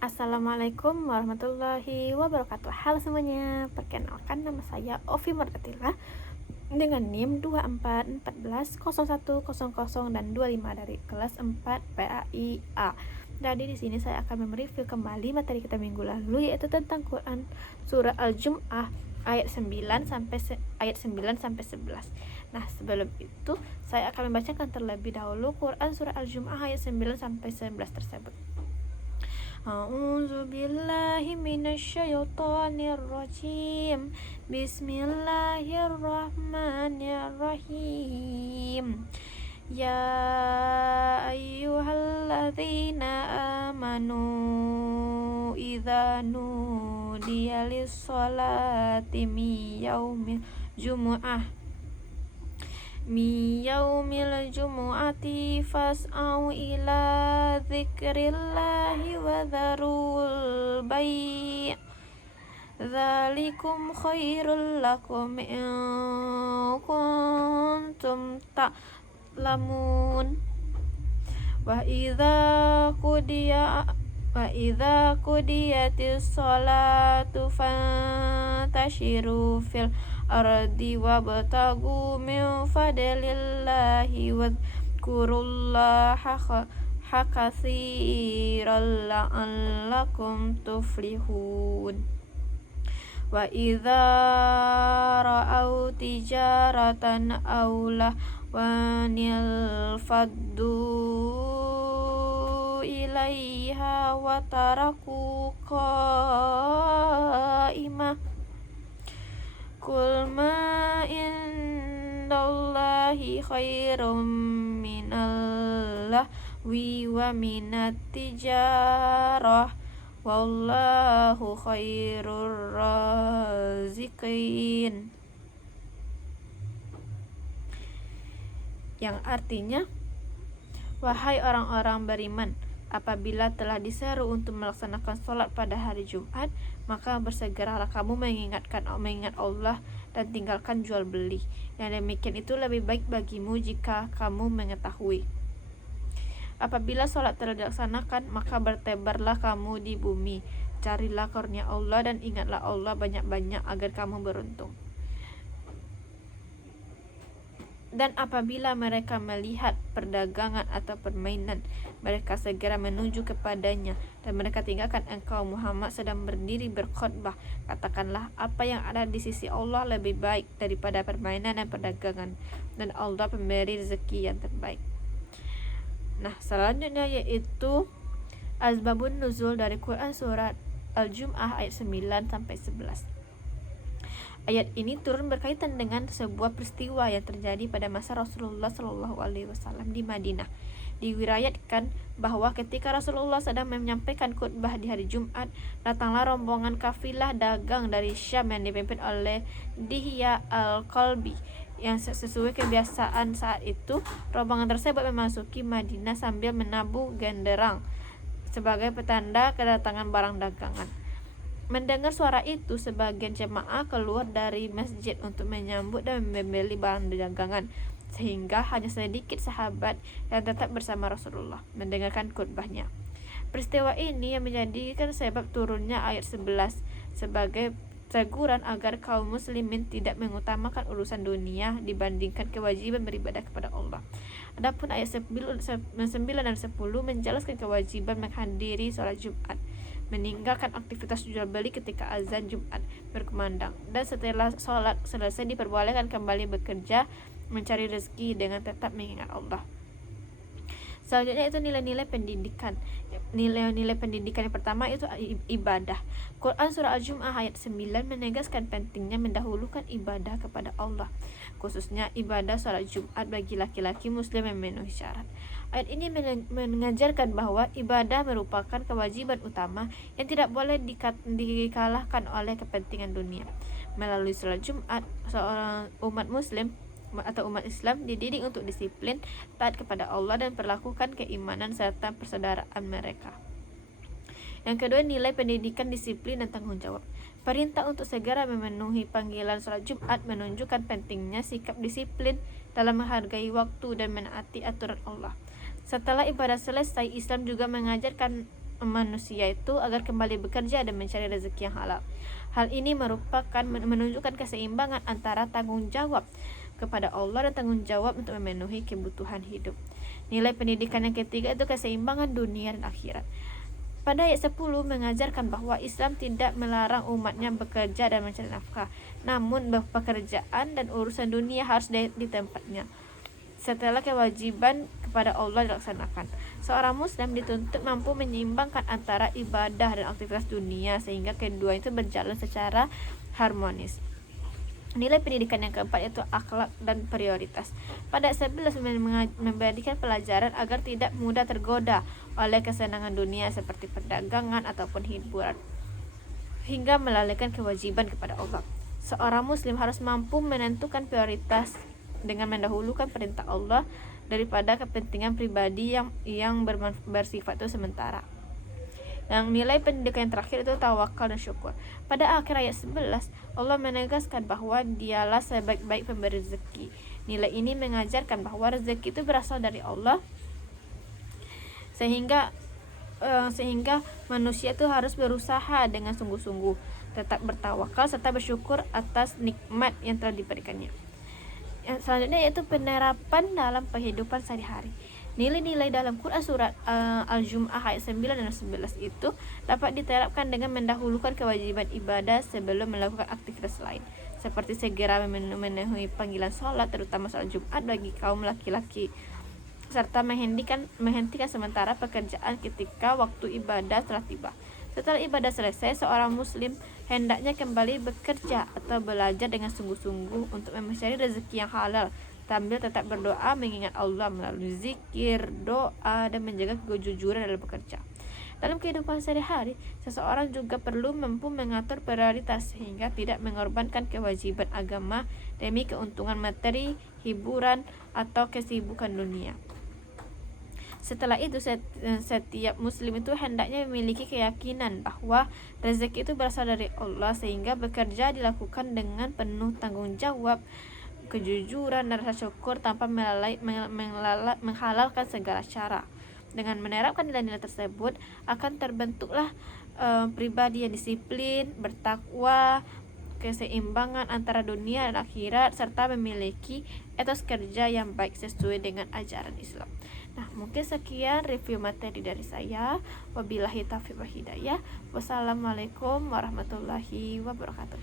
Assalamualaikum warahmatullahi wabarakatuh. Halo semuanya, perkenalkan nama saya Ovi Martatila dengan NIM 24140100 dan 25 dari kelas 4 PAIA. Jadi di sini saya akan mereview kembali materi kita minggu lalu, yaitu tentang Quran surah Al-Jum'ah ayat 9 sampai 11. Nah, sebelum itu saya akan membacakan terlebih dahulu Quran surah Al-Jum'ah ayat 9 sampai 11 tersebut. A'udzu billahi minasyaitonir rajim. Bismillahirrahmanirrahim. Ya ayyuhalladzina amanu idza nudiya lis-sholati min yaumil jumu'ati fas'au ila dzikrillahi wa dzarul bai' dzalikum khairul lakum in kuntum ta'lamun. Wa idza qudiyatis sholatu fantashiru fil ardi wabtagu min fadlillahi wadhkurullaha katsiran la'allakum tuflihun. Wa idza ra'au tijaratan aw lahwan faddu ilaiha wa taraku qa'imah. Qul ma indallahi khairum minal lahwi wa minat tijarah wallahu khairur raziqin. Yang artinya, wahai orang-orang beriman, apabila telah diseru untuk melaksanakan sholat pada hari Jumat, maka bersegeralah kamu mengingat Allah dan tinggalkan jual beli. Yang demikian itu lebih baik bagimu jika kamu mengetahui. Apabila sholat telah dilaksanakan, maka bertebarlah kamu di bumi, carilah karunia Allah dan ingatlah Allah banyak-banyak agar kamu beruntung. Dan apabila mereka melihat perdagangan atau permainan, mereka segera menuju kepadanya, dan mereka tinggalkan engkau Muhammad sedang berdiri berkhutbah. Katakanlah, apa yang ada di sisi Allah lebih baik daripada permainan dan perdagangan, dan Allah pemberi rezeki yang terbaik. Nah, selanjutnya yaitu Asbabun Nuzul dari Quran surat Al-Jum'ah ayat 9 sampai 11. Ayat ini turun berkaitan dengan sebuah peristiwa yang terjadi pada masa Rasulullah SAW di Madinah. Diriwayatkan bahwa ketika Rasulullah sedang menyampaikan khutbah di hari Jumat, datanglah rombongan kafilah dagang dari Syam yang dipimpin oleh Dihya al-Qalbi. Yang sesuai kebiasaan saat itu, rombongan tersebut memasuki Madinah sambil menabuh genderang sebagai petanda kedatangan barang dagangan. Mendengar suara itu, sebagian jemaah keluar dari masjid untuk menyambut dan membeli barang dagangan, sehingga hanya sedikit sahabat yang tetap bersama Rasulullah mendengarkan khutbahnya. Peristiwa ini yang menjadikan sebab turunnya ayat 11 sebagai teguran agar kaum muslimin tidak mengutamakan urusan dunia dibandingkan kewajiban beribadah kepada Allah. Adapun ayat 9 dan 10 menjelaskan kewajiban menghadiri sholat Jumat, meninggalkan aktivitas jual beli ketika azan Jumat berkumandang, dan setelah sholat selesai diperbolehkan kembali bekerja mencari rezeki dengan tetap mengingat Allah. Selanjutnya itu nilai-nilai pendidikan. Nilai-nilai pendidikan yang pertama itu ibadah. Quran surah Al-Jum'ah ayat 9 menegaskan pentingnya mendahulukan ibadah kepada Allah, khususnya ibadah sholat Jumat bagi laki-laki muslim yang memenuhi syarat. Ayat ini mengajarkan bahwa ibadah merupakan kewajiban utama yang tidak boleh dikalahkan oleh kepentingan dunia. Melalui sholat Jumat, seorang umat muslim atau umat Islam dididik untuk disiplin, taat kepada Allah, dan perlakukan keimanan serta persaudaraan mereka. Yang kedua, nilai pendidikan disiplin dan tanggung jawab. Perintah untuk segera memenuhi panggilan sholat Jumat menunjukkan pentingnya sikap disiplin dalam menghargai waktu dan menaati aturan Allah. Setelah ibadah selesai, Islam juga mengajarkan manusia itu agar kembali bekerja dan mencari rezeki yang halal. Hal ini merupakan menunjukkan keseimbangan antara tanggung jawab kepada Allah dan tanggung jawab untuk memenuhi kebutuhan hidup. Nilai pendidikan yang ketiga itu keseimbangan dunia dan akhirat. Pada ayat 10 mengajarkan bahwa Islam tidak melarang umatnya bekerja dan mencari nafkah, namun pekerjaan dan urusan dunia harus di tempatnya setelah kewajiban kepada Allah dilaksanakan. Seorang muslim dituntut mampu menyeimbangkan antara ibadah dan aktivitas dunia sehingga kedua itu berjalan secara harmonis. Nilai pendidikan yang keempat yaitu akhlak dan prioritas. Pada 11 memberikan pelajaran agar tidak mudah tergoda oleh kesenangan dunia seperti perdagangan ataupun hiburan, hingga melalaikan kewajiban kepada Allah. Seorang muslim harus mampu menentukan prioritas dengan mendahulukan perintah Allah daripada kepentingan pribadi yang bersifat itu sementara. Yang nilai pendidikan yang terakhir itu tawakal dan syukur. Pada akhir ayat 11, Allah menegaskan bahwa Dialah sebaik-baik pemberi rezeki. Nilai ini mengajarkan bahwa rezeki itu berasal dari Allah, sehingga manusia itu harus berusaha dengan sungguh-sungguh, tetap bertawakal serta bersyukur atas nikmat yang telah diberikannya. Yang selanjutnya yaitu penerapan dalam kehidupan sehari-hari. Nilai-nilai dalam Quran surat Al-Jum'ah ayat 9 dan 11 itu dapat diterapkan dengan mendahulukan kewajiban ibadah sebelum melakukan aktivitas lain, seperti segera memenuhi panggilan sholat, terutama sholat Jumat bagi kaum laki-laki, serta menghentikan sementara pekerjaan ketika waktu ibadah telah tiba. Setelah ibadah selesai, seorang muslim hendaknya kembali bekerja atau belajar dengan sungguh-sungguh untuk mencari rezeki yang halal, sambil tetap berdoa mengingat Allah melalui zikir, doa, dan menjaga kejujuran dalam bekerja. Dalam kehidupan sehari-hari, seseorang juga perlu mampu mengatur prioritas sehingga tidak mengorbankan kewajiban agama demi keuntungan materi, hiburan, atau kesibukan dunia. Setelah itu, setiap muslim itu hendaknya memiliki keyakinan bahwa rezeki itu berasal dari Allah, sehingga bekerja dilakukan dengan penuh tanggung jawab, kejujuran, dan rasa syukur tanpa menghalalkan segala cara. Dengan menerapkan nilai-nilai tersebut, akan terbentuklah pribadi yang disiplin, bertakwa, keseimbangan antara dunia dan akhirat, serta memiliki etos kerja yang baik sesuai dengan ajaran Islam. Nah, mungkin sekian review materi dari saya. Wabillahi taufiq wal hidayah. Wassalamualaikum warahmatullahi wabarakatuh.